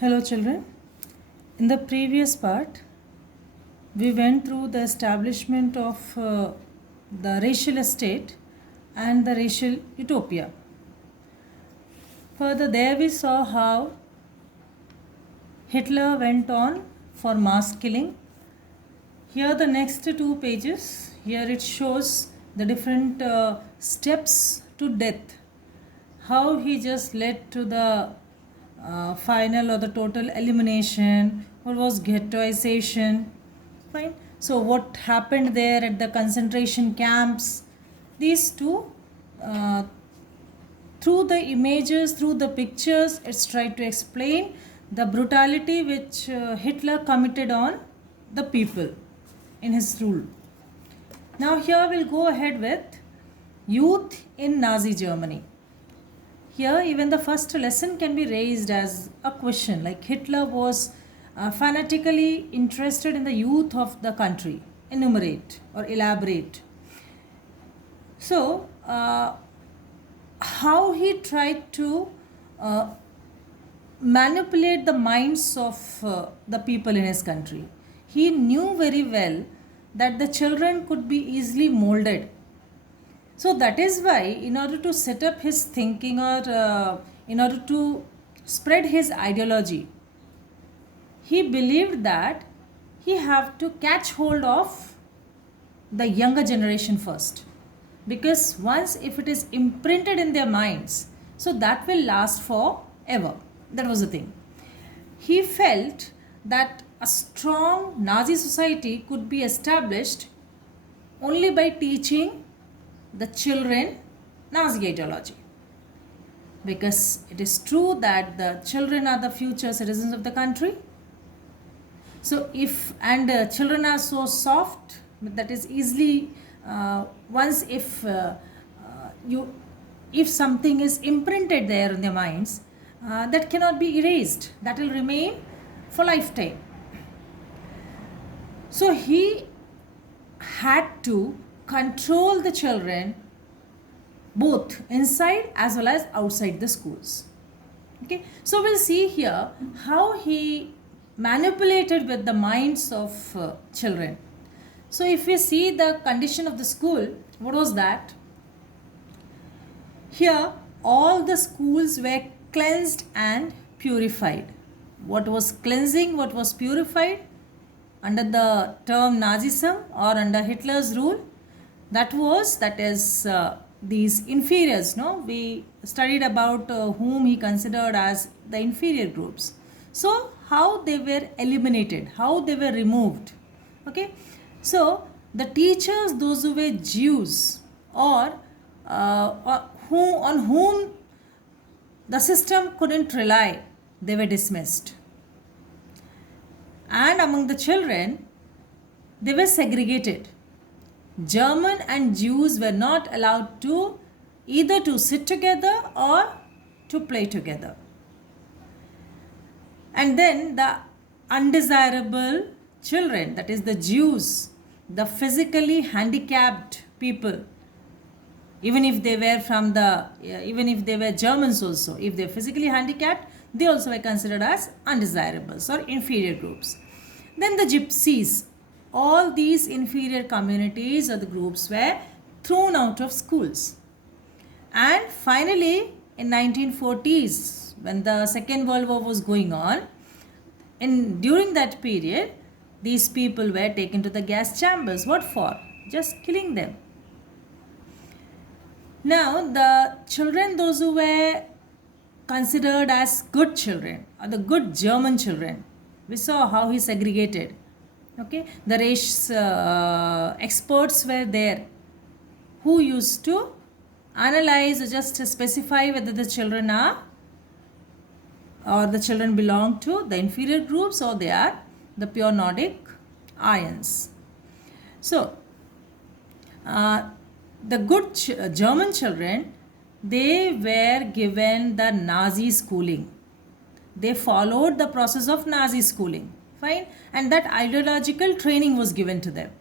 Hello, children. In the previous part, we went through the establishment of the racial state and the racial utopia. Further, there we saw how Hitler went on for mass killing. Here, the next two pages, here it shows the different steps to death, how he just led to the final or the total elimination, what was ghettoization, fine. So what happened there at the concentration camps, these two, uh, through the images, through the pictures, it's tried to explain the brutality which Hitler committed on the people in his rule. Now here we'll go ahead with youth in Nazi Germany. Here even the first lesson can be raised as a question, like Hitler was fanatically interested in the youth of the country. Enumerate or elaborate. So how he tried to manipulate the minds of the people in his country. He knew very well that the children could be easily molded. So that is why, in order to set up his thinking or in order to spread his ideology, he believed that he have to catch hold of the younger generation first. Because once if it is imprinted in their minds, so that will last forever. That was the thing. He felt that a strong Nazi society could be established only by teaching the children Nazi ideology. Because it is true that the children are the future citizens of the country. So if and children are so soft, that is easily once if something is imprinted there in their minds, that cannot be erased. That will remain for lifetime. So he had to control the children both inside as well as outside the schools. Okay, so we'll see here how he manipulated with the minds of children. So if we see the condition of the school, what was that? Here all the schools were cleansed and purified. What was cleansing, what was purified under the term Nazism or under Hitler's rule? That is these inferiors. No, we studied about whom he considered as the inferior groups. So how they were eliminated, how they were removed. Okay, so the teachers, those who were Jews or on whom the system couldn't rely, they were dismissed. And among the children, they were segregated. German and Jews were not allowed to either to sit together or to play together. And then the undesirable children, that is the Jews, the physically handicapped people, even if they were Germans also, if they are physically handicapped, they also were considered as undesirables or inferior groups. Then the gypsies, all these inferior communities or the groups were thrown out of schools. And finally, in 1940s, when the Second World War was going on, during that period, these people were taken to the gas chambers. What for? Just killing them. Now, the children, those who were considered as good children, or the good German children, we saw how he segregated. Okay, the race experts were there who used to analyze or just specify whether the children are or the children belong to the inferior groups or they are the pure Nordic Aryans. So, the good German children, they were given the Nazi schooling. They followed the process of Nazi schooling. Fine. And that ideological training was given to them.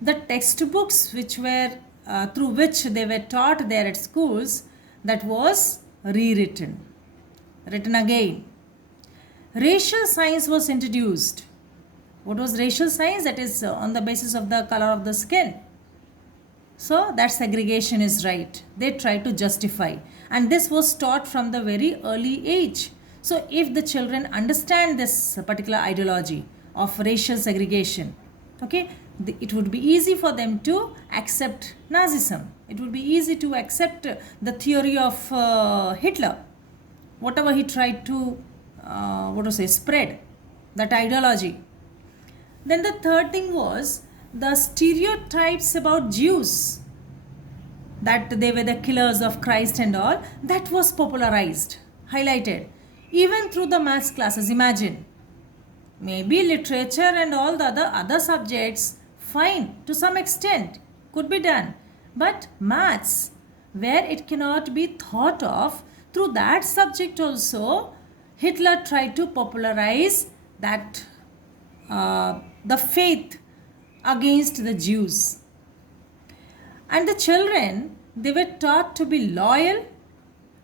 The textbooks which were through which they were taught there at schools, that was rewritten, written again. racial science was introduced. What was racial science? That is on the basis of the color of the skin. So that segregation is right. They try to justify. And this was taught from the very early age. So if the children understand this particular ideology of racial segregation, okay, it would be easy for them to accept Nazism. It would be easy to accept the theory of Hitler. Whatever he tried to, spread that ideology. Then the third thing was the stereotypes about Jews, that they were the killers of Christ and all, that was popularized, highlighted, even through the maths classes. Imagine, maybe literature and all the other subjects, fine, to some extent, could be done. But maths, where it cannot be thought of, through that subject also, Hitler tried to popularize that the faith against the Jews. And the children, they were taught to be loyal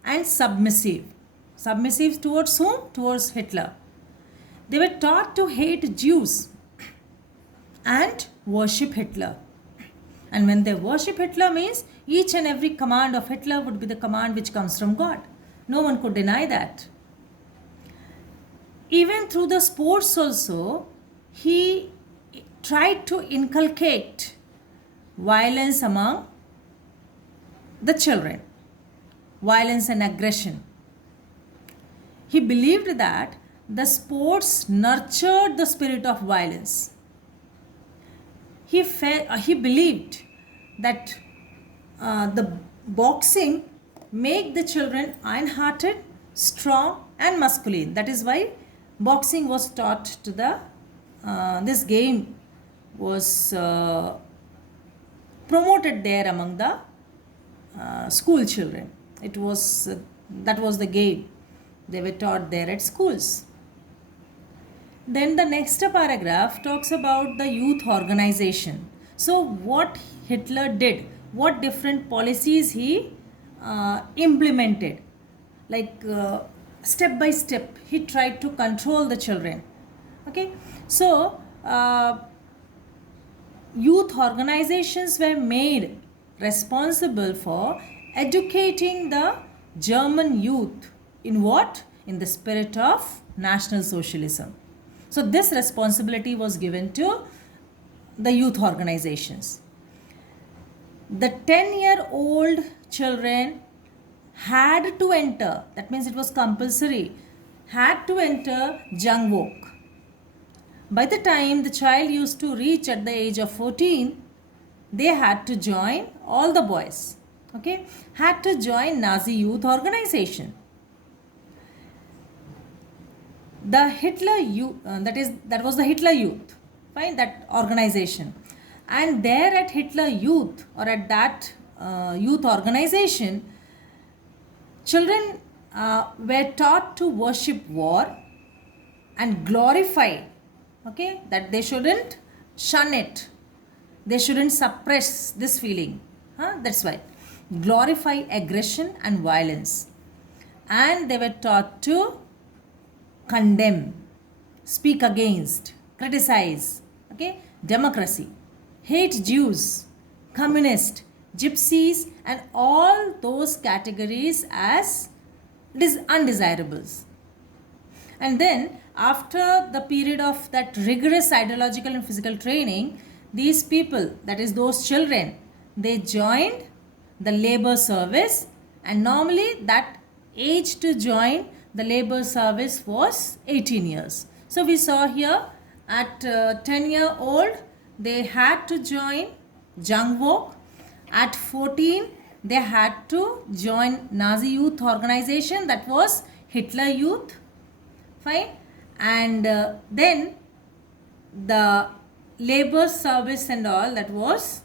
and submissive. Submissive towards whom? Towards Hitler. They were taught to hate Jews and worship Hitler. And when they worship Hitler means each and every command of Hitler would be the command which comes from God. No one could deny that. Even through the sports also, he tried to inculcate violence among the children, violence and aggression. He believed that the sports nurtured the spirit of violence. He believed that the boxing make the children iron-hearted, strong and masculine. That is why boxing was taught to the this game was promoted there among the school children. It was that was the game they were taught there at schools. Then the next paragraph talks about the youth organization. So what Hitler did, what different policies he implemented, like step by step he tried to control the children. Okay, so youth organizations were made responsible for educating the German youth in what? In the spirit of National Socialism. So this responsibility was given to the youth organizations. The 10-year-old children had to enter, that means it was compulsory, had to enter Jungvok. By the time the child used to reach at the age of 14, they had to join, all the boys, okay, had to join Nazi youth organization. The Hitler youth, that was the Hitler youth, fine, that organization. And there at Hitler youth, or at that youth organization, children were taught to worship war and glorify, okay, that they shouldn't shun it, they shouldn't suppress this feeling, that's why glorify aggression and violence. And they were taught to condemn, speak against, criticize, okay, democracy, hate Jews, communist, gypsies and all those categories as undesirables. And then after the period of that rigorous ideological and physical training, these people, that is those children, they joined the labor service, and normally that age to join the labor service was 18 years. So we saw here at 10-year-old they had to join Jungvok. At 14 they had to join Nazi youth organization, that was Hitler youth, fine. And then the labor service and all, that was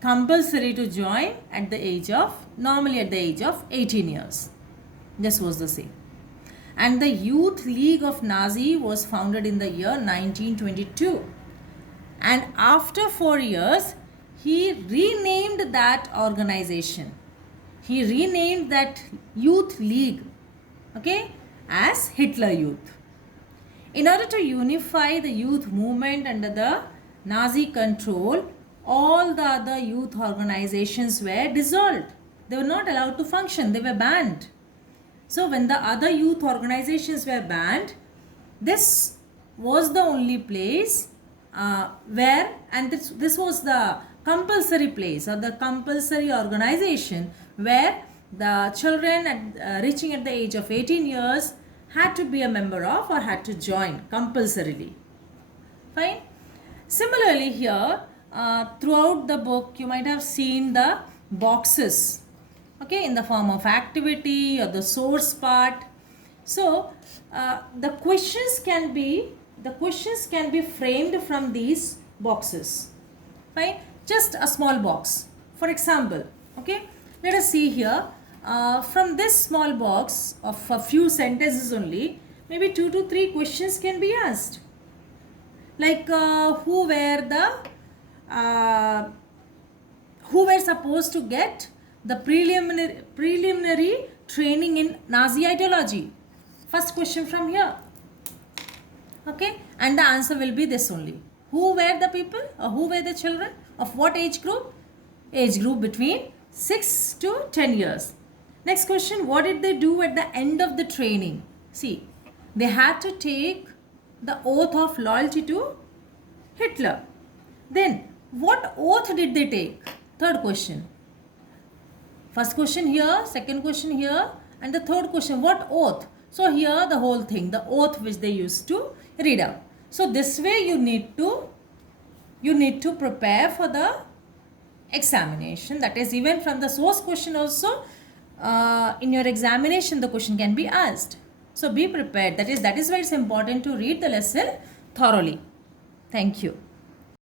compulsory to join at the age of, normally at the age of 18 years. This was the same. And the Youth League of Nazi was founded in the year 1922. And after 4 years, he renamed that organization. He renamed that Youth League, okay, as Hitler Youth. In order to unify the youth movement under the Nazi control, all the other youth organizations were dissolved. They were not allowed to function, they were banned. So, when the other youth organizations were banned, this was the only place where, and this was the compulsory place or the compulsory organization where the children reaching at the age of 18 years had to be a member of or had to join compulsorily. Fine. Similarly here, throughout the book you might have seen the boxes, okay, in the form of activity or the source part. So the questions can be framed from these boxes. Fine. Just a small box. For example, okay, let us see here. From this small box of a few sentences only, maybe 2 to 3 questions can be asked. Like who were supposed to get the preliminary training in Nazi ideology? First question from here. Okay, and the answer will be this only. Who were the people or who were the children? Of what age group? Age group between 6 to 10 years. Next question, what did they do at the end of the training? See, they had to take the oath of loyalty to Hitler. Then, what oath did they take? Third question. First question here, second question here, and the third question, what oath? So here the whole thing, the oath which they used to read out. So this way you need to prepare for the examination. That is, even from the source question also, in your examination the question can be asked. So be prepared. That is why it's important to read the lesson thoroughly. Thank you.